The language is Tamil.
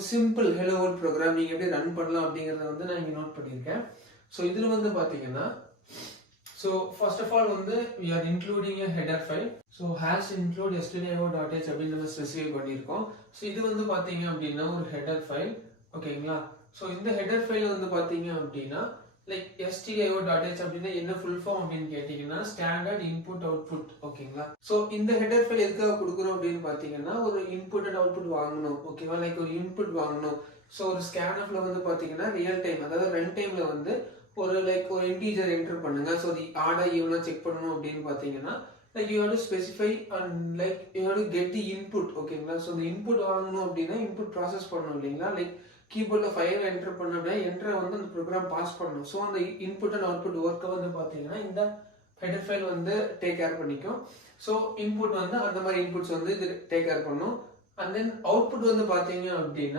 ஒரு சிம்பிள் ஹலோ வேர்ல்ட் ப்ரோக்ராம் நீங்கள் எப்படி ரன் பண்ணலாம் அப்படிங்கிறத வந்து நான் இங்கே நோட் பண்ணியிருக்கேன். ஸோ இதில் வந்து பார்த்தீங்கன்னா ஸோ ஃபர்ஸ்ட் ஆஃப் ஆல் வந்து we are including a header file. So has include stdio.h அப்படின்னு நம்ம ஸ்பெசிஃபை பண்ணியிருக்கோம். ஸோ இது வந்து பார்த்தீங்க அப்படின்னா ஒரு ஹெடர் ஃபைல், ஓகேங்களா. ஸோ இந்த ஹெடர் ஃபைல் வந்து பார்த்தீங்க அப்படின்னா லைக் stdio.h அப்படின்னா என்ன ஃபுல் ஃபார்ம் அப்படின்னு கேட்டிங்கன்னா ஸ்டாண்டர்ட் இன்புட் அவுட்புட், ஓகேங்களா. ஸோ இந்த ஹெடர் ஃபைல் எதுக்காக கொடுக்குறோம் அப்படின்னு பார்த்தீங்கன்னா ஒரு இன்புட் அண்ட் அவுட்புட் வாங்கணும், ஓகேவா. லைக் ஒரு இன்புட் வாங்கணும். ஸோ ஒரு ஸ்கேன்எஃப்ல வந்து பார்த்தீங்கன்னா ரியல் டைம், அதாவது ரன் டைம்ல வந்து ஒரு லைக் ஒரு இன்டீஜர் என்டர் பண்ணுங்க. ஸோ அது ஆடா ஈவனா செக் பண்ணணும் அப்படின்னு பார்த்தீங்கன்னா like you have to specify and like you have to get the input, ஓகேங்களா. ஸோ இந்த இன்புட் வாங்கணும் அப்படின்னா இன்புட் ப்ராசஸ் பண்ணணும் இல்லைங்களா. லைக் கீபோர்டில் 5 என்டர் பண்ண அப்படின்னா என்டரை வந்து அந்த ப்ரோக்ராம் பாஸ் பண்ணணும். ஸோ அந்த இன்புட் அண்ட் அவுட்புட் ஒர்க்கை வந்து பார்த்தீங்கன்னா இந்த ஹெடர் ஃபைல் வந்து டேக் கேர் பண்ணிக்கும். ஸோ இன்புட் வந்து அந்த மாதிரி இன்புட்ஸ் வந்து இது டேக் கேர் பண்ணும். அண்ட் தென் அவுட்புட் வந்து பார்த்தீங்க அப்படின்னா